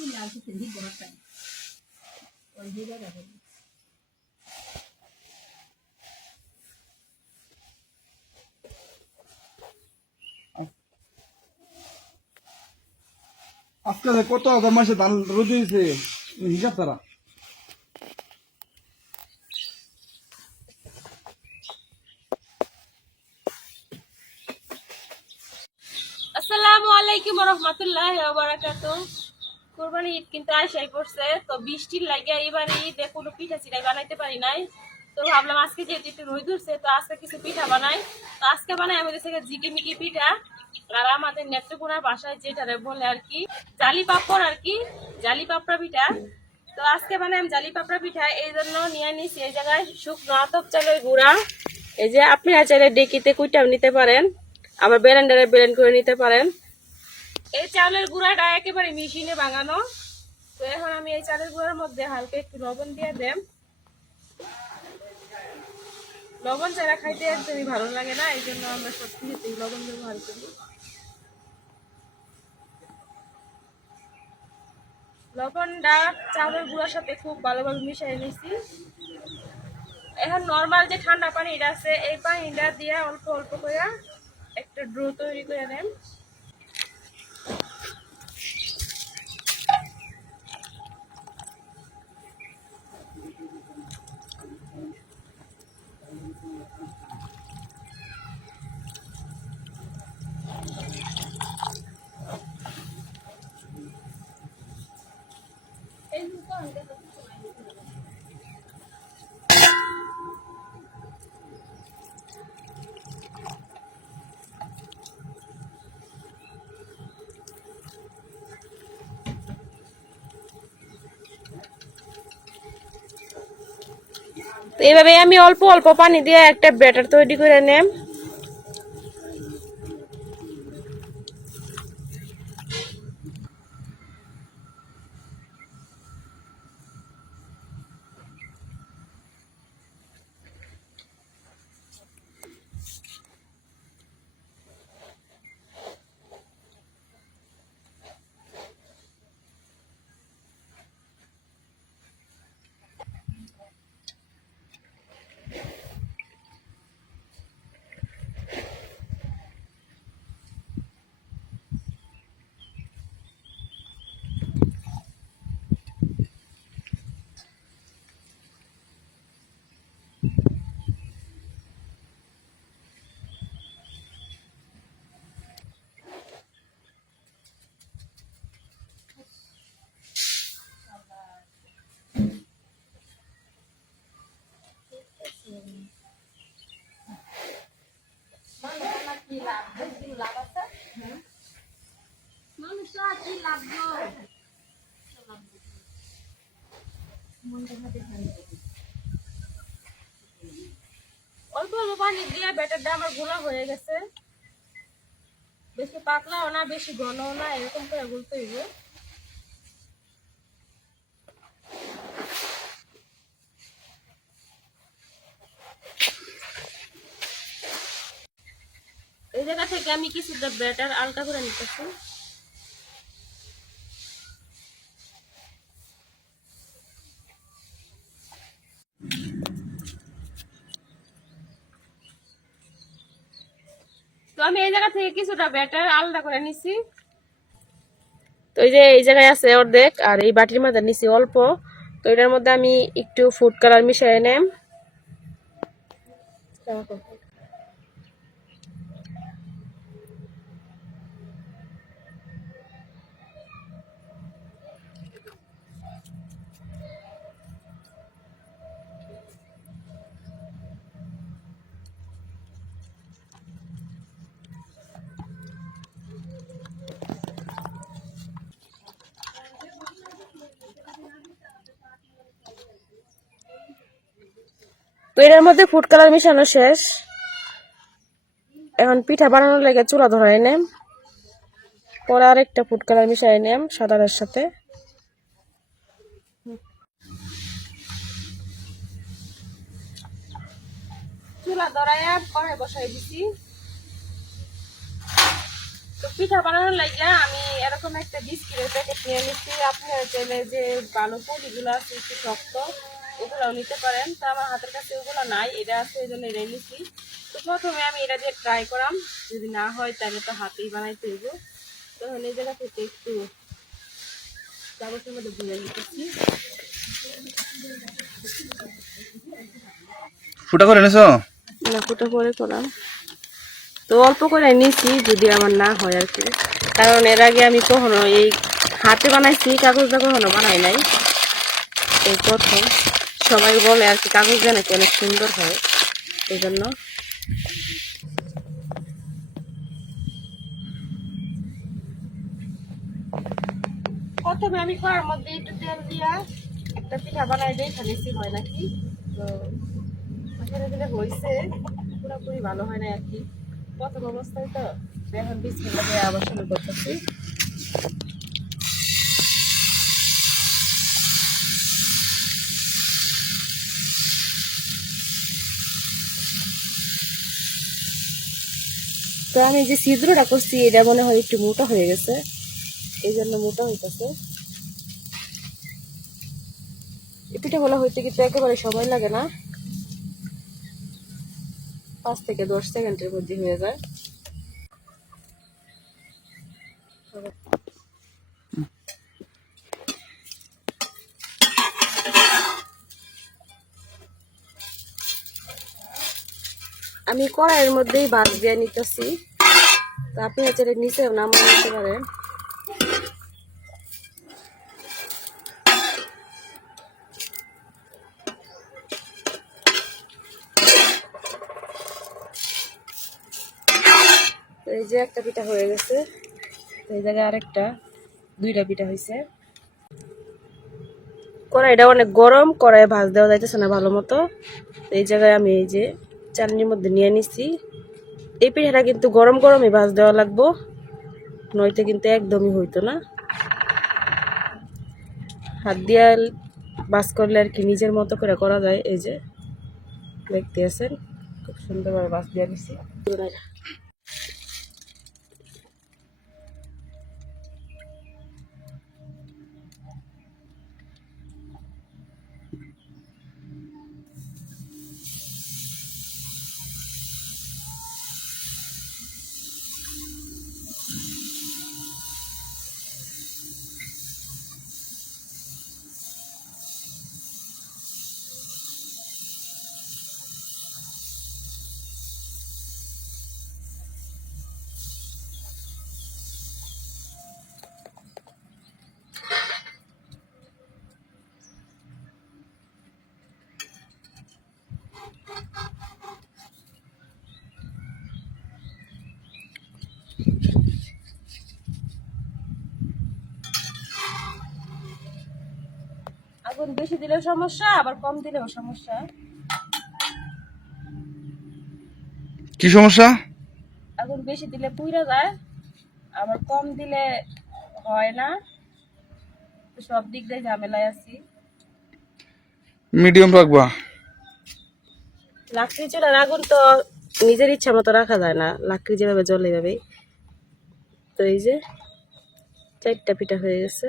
আজকে কত হাজার মাসে ধান রোদ হয়েছে হিসাব তারা। আসসালামু আলাইকুম ওয়া রাহমাতুল্লাহি ওয়া বারাকাতুহু। কুরবানি ঈদ কিন্তু আইসাই পড়ছে, তো বৃষ্টির লাগে এবারে ঈদে কোনো পিঠা চিড়াই বানাইতে পারি নাই। তো ভাবলাম আজকে যেহেতু একটু রোদ উঠছে, তো আজকে কিছু পিঠা বানাই। তো আজকে বানাই আমাদের থেকে ঝিকিমিকি পিঠা, আর আমাদের নেত্রকোনার ভাষায় যেটারে বলে আর কি জালি পাপড়, আর কি জালি পাপড়া পিঠা। তো আজকে বানাই আমি জালি পাপড়া পিঠা, এই জন্য নিয়ে নিছি এই জায়গায় শুকনো আতপ চালের গুঁড়া। এই যে আপনারা চাইলে ডেকিতে কুইটাও নিতে পারেন, আবার ব্লেন্ডারে ব্লেন্ড করে নিতে পারেন। এই চালের গুঁড়াটা একেবারে মেশিনে ভাঙানো। তো এখন আমি এই চালের গুঁড়ার মধ্যে হালকা একটু লবণ দিয়ে দেব। লবণ ছাড়া খাইতে একদমই ভালো লাগে না, এই জন্য আমরা সব কিছুতেই লবণ ব্যবহার করি। লবণটা চালের গুঁড়ার সাথে খুব ভালোভাবে মিশিয়ে নিছি। এখন নর্মাল যে ঠান্ডা পানিটা আছে, এই পানিটা দিয়ে অল্প অল্প করে একটা ডো তৈরি করে নেন। তো এইভাবে আমি অল্প অল্প পানি দিয়ে একটা ব্যাটার তৈরি করে নেব। অল্প অল্প পানি দিয়ে ব্যাটারটা আমার গোলা হয়ে গেছে, বেশি পাতলাও না বেশি ঘনও না, এরকম করে গুলতে হইবে। এই জায়গা থেকে আমি কিছুটা ব্যাটার আলগা করে নিতেছি। তো আমি এই জায়গা থেকে কিছুটা ব্যাটার আলাদা করে নিছি। তো এই যে এই জায়গায় আছে অর্ধেক, আর এই বাটির মধ্যে নিছি অল্প। তো এটার মধ্যে আমি একটু ফুড কালার মিশিয়ে নেম। তো এটার মধ্যে ফুড কালার মিশানো শেষ। এখন পিঠা বানানোর লেগে চুলা ধরাই নেম, পরে আরেকটা ফুড কালার মিশাই নেম সাদারের সাথে। চুলা ধরাইয়া কড়াই বসাই দিছি। তো পিঠা বানানোর লাগে আমি এরকম একটা বিস্কিটের প্যাকেট নিয়ে নিচ্ছি। আপনারা চাইলে যে ভালো পলিগুলো আছে একটু শক্ত ওগুলোও নিতে পারেন। তো আমার হাতের কাছে ওগুলো নাই, এটা আছে এই জন্য এটা নিচ্ছি। তো প্রথমে আমি এটা দিয়ে ট্রাই করাম, যদি না হয় তাহলে তো হাতেই বানাইতে হইব। তখন এই জায়গা থেকে একটু চামচের মধ্যে ভুলে নিতেছি। ফুটা করে এনেছো? না, ফুটো করে করাম। তো অল্প করে নিয়েছি যদি আমার না হয় আর কি, কারণ এর আগে আমি কখনো এই হাতে বানাইছি, কাগজটা কখনো বানাই নাই, এই প্রথম। সবাই বলে আর কি কাগজ দিয়ে নাকি অনেক সুন্দর হয়, এই জন্য। প্রথমে আমি করার মধ্যে একটু তেল দিয়া একটা পিঠা বানাই দিই, বেশি হয় নাকি। তো ধীরে ধীরে হয়েছে, পুরোপুরি ভালো হয় না আর কি, প্রথম অবস্থায়। তো এখন বিস্কুটটা দিয়ে আবার শুরু করতেছি। তো আমি যে ছিদ্রটা করছি এটা মনে হয় একটু মোটা হয়ে গেছে, এই জন্য মোটা হইতেছে। এই পিঠা বলা হইতে কিন্তু একেবারে সময় লাগে না, 5 থেকে 10 সেকেন্ডের মধ্যে হয়ে যায়। আমি কড়াইয়ের মধ্যেই ভাত দিয়ে নিতেছি, তো আপনি হচ্ছে নিচে নামিয়ে নিতে পারেন। তো এই যে একটা পিঠা হয়ে গেছে, তো এই জায়গায় আরেকটা, 2টা পিঠা হয়েছে। কড়াইটা অনেক গরম, কড়াইয়ে ভাজ দেওয়া যাইতেছে না ভালো মতো। এই জায়গায় আমি এই যে চালনির মধ্যে নিয়ে নিছি। এই পিঠাটা কিন্তু গরম গরমই ভাজ দেওয়া লাগবো, নয়তো কিন্তু একদমই হইতো না। হাত দিয়ে ভাজ করলে আর কি নিজের মতো করে করা যায়। এই যে দেখতে আছেন খুব সুন্দরভাবে ভাজ দিয়ে নিছি। আগুন বেশি দিলেও সমস্যা, আবার কম দিলেও সমস্যা। কি সমস্যা? আগুন বেশি দিলে পুড়ে যায়, আবার কম দিলে হয় না। সব দিক দিয়ে ঝামেলায় আছি। মিডিয়াম রাখবা। লাকড়ি চুলার আগুন তো নিজের ইচ্ছা মতো রাখা যায় না, লাকড়ি যেভাবে জ্বলে এভাবেই। তো এই যে 4টা পিঠা হয়ে গেছে,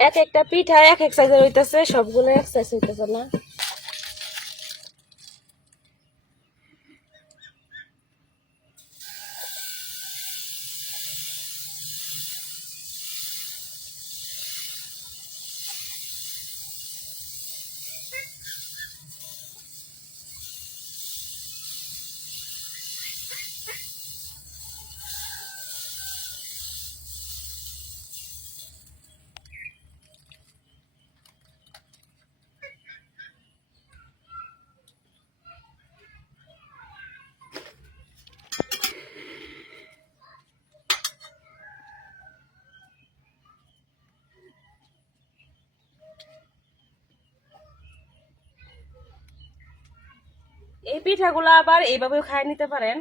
এক একটা পিঠা এক এক সাইজের হইতেছে, সবগুলো এক সাইজ হইতেছে না। এই পিঠাগুলো আবার এইভাবেও খাই নিতে পারেন,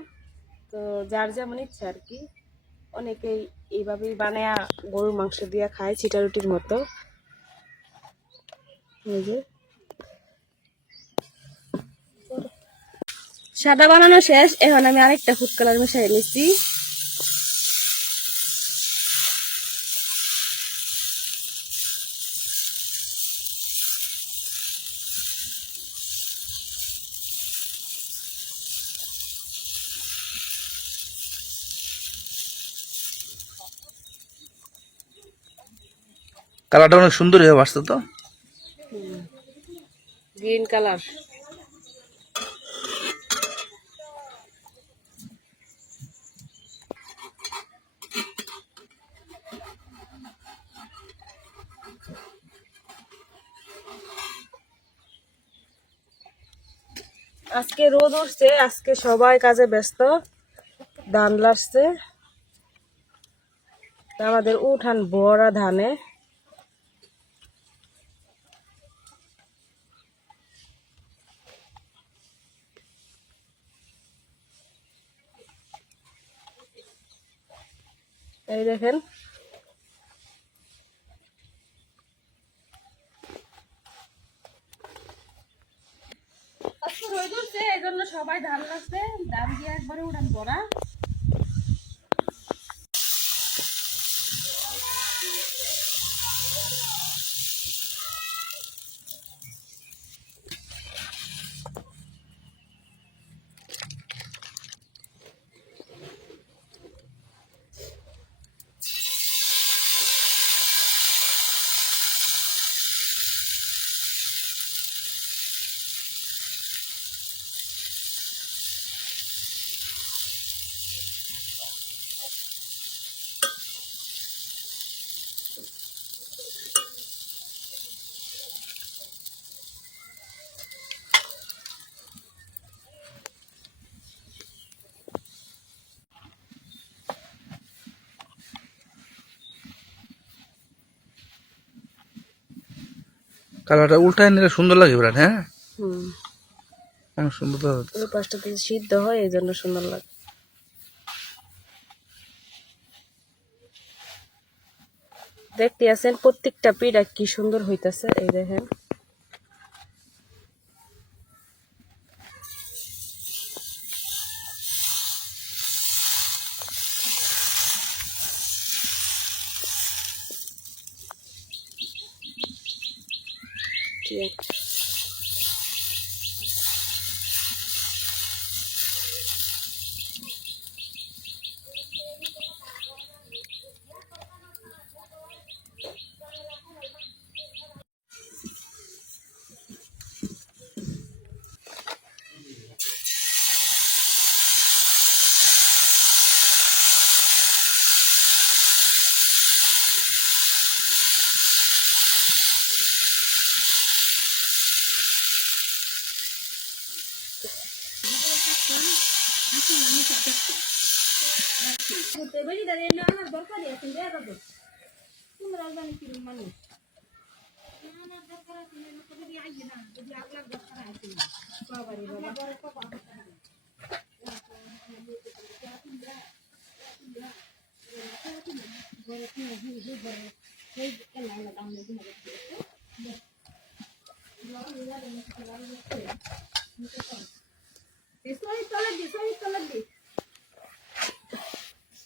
তো যার যেমন ইচ্ছা আর কি। অনেকেই এইভাবেই বানায়া গরুর মাংস দিয়ে খায় চিটা রুটির মতো। এই যে সাদা বানানো শেষ, এখন আমি আরেকটা ফুড কালার মিশিয়ে নিচ্ছি। কালারটা অনেক সুন্দর হয়ে আসছে তো। Green colour. আজকে রোদ উঠছে, আজকে সবাই কাজে ব্যস্ত, ধান লাগছে, আমাদের উঠান ভরা ধানে। এই দেখেন আজকে রোদ উঠছে, এই জন্য সবাই ধান লাগছে, ধান দিয়ে একবারে উঠান ভরা। কালারটা উল্টায় নিলে সুন্দর লাগে বিরাট। হ্যাঁ, হুম, অনেক সুন্দর তো। ওই পাশটা দিয়ে সিদ্ধ হয়, এই জন্য সুন্দর লাগে। দেখতে আছেন প্রত্যেকটা পিঠা কি সুন্দর হইতাছে, এই দেখেন। ঠিক আছে।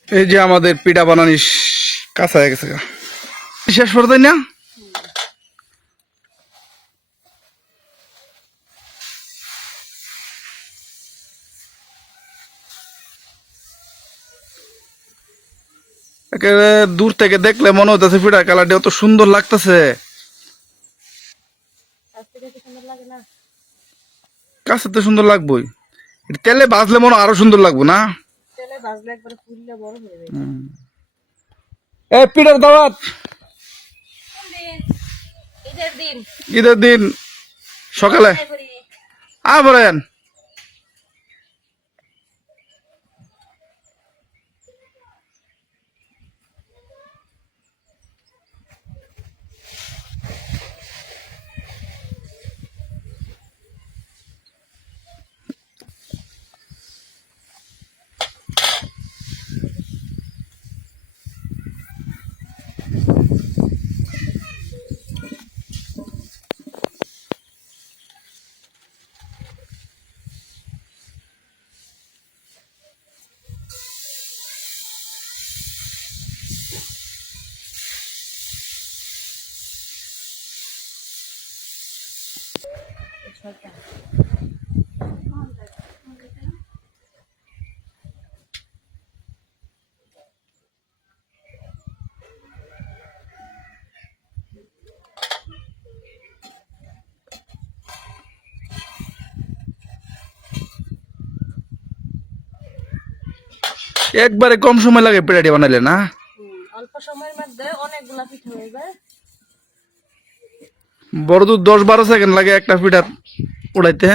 এই যে আমাদের পিঠা বানানি কাঁচা হয়ে গেছে, শেষ করে দেয় না। একেবারে দূর থেকে দেখলে মনে হইতেছে পিঠার কালারটা অত সুন্দর লাগতেছে। কাছে তো সুন্দর লাগবেই, তেলে ভাজলে মনে হয় আরো সুন্দর লাগবে না। তেলে ভাজলে একবারে ফুললে বড় হয়ে যাবে। এই পিঠার দাওয়াত ঈদের দিন ঈদের দিন সকালে বলেন। একবারে কম সময় লাগে পিঠাটি বানাইলে না? অল্প সময়ের মধ্যে অনেকগুলা পিঠা হয়ে যায়। বড় তো 10-12 সেকেন্ড লাগে একটা পিঠা উড়াইতে।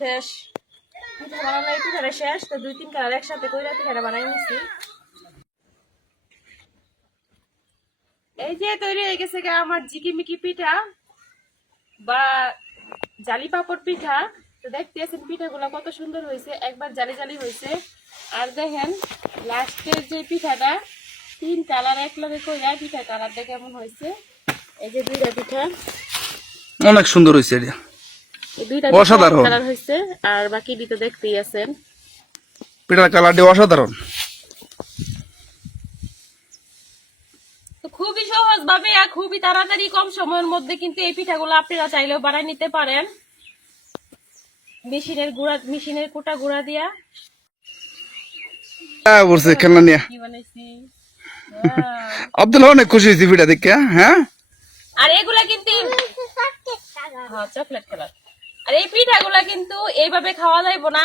শেষ পিঠা বানানো, এই পিঠাটা শেষ। তো 2-3 কালার একসাথে কইরা পিঠাটা বানাই নিছি। এই যে তৈরি হয়ে গেছে গা আমার জিকিমিকি পিঠা বা জালি পাপড় পিঠা। তো দেখতেছেন পিঠাগুলো কত সুন্দর হয়েছে, একবার জালি জালি হয়েছে। আর দেখেন লাস্টের যে পিঠাটা 3 কালার একলগে কইরা পিঠা কালারটা কেমন হয়েছে। এই যে 2টা পিঠা, অনেক সুন্দর হয়েছে এটা, এই 2টা অসাধারণ কালার হয়েছে। আর বাকি দুটো দেখতেই আছেন, পিঠার কালারটি অসাধারণ। তো খুবই সহজ ভাবে আর খুবই তাড়াতাড়ি কম সময়ের মধ্যে কিন্তু এই পিঠাগুলো আপনারা চাইলেও বানাই নিতে পারেন মেশিনের কুটা গুঁড়া দিয়া। বলছে খেলনা নিয়ে কি বানাইছি আব্দুল অনেক খুশি হয়েছে পিঠা দেখে। হ্যাঁ, আর এগুলা কিন্তু চকলেট কালার। আর এই পিঠাগুলা কিন্তু এইভাবে খাওয়া যাইবো না,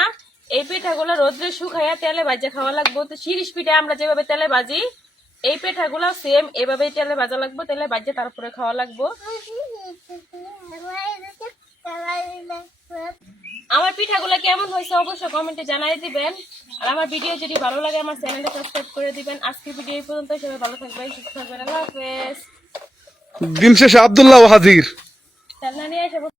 এই পিঠাগুলা রোদ্রে শুকাইয়া তেলে ভাজা খাওয়া লাগবো। তো 30 পিঠা আমরা যেভাবে তেলে ভাজি, এই পিঠাগুলা সেম এভাবেই তেলে ভাজা লাগবো, তেলে ভাজা তারপরে খাওয়া লাগবো। আমার পিঠাগুলা কেমন হয়েছে অবশ্যই কমেন্টে জানাই দিবেন। আর আমার ভিডিও যদি ভালো লাগে আমার চ্যানেলটা সাবস্ক্রাইব করে দিবেন। আজকের ভিডিও এই পর্যন্ত, সবাই ভালো থাকবেন, সুস্থ থাকবেন। আল্লাহ হাফেজ। দিন শেষে আব্দুল্লাহ হাজির। খেলনা নিয়ে এসে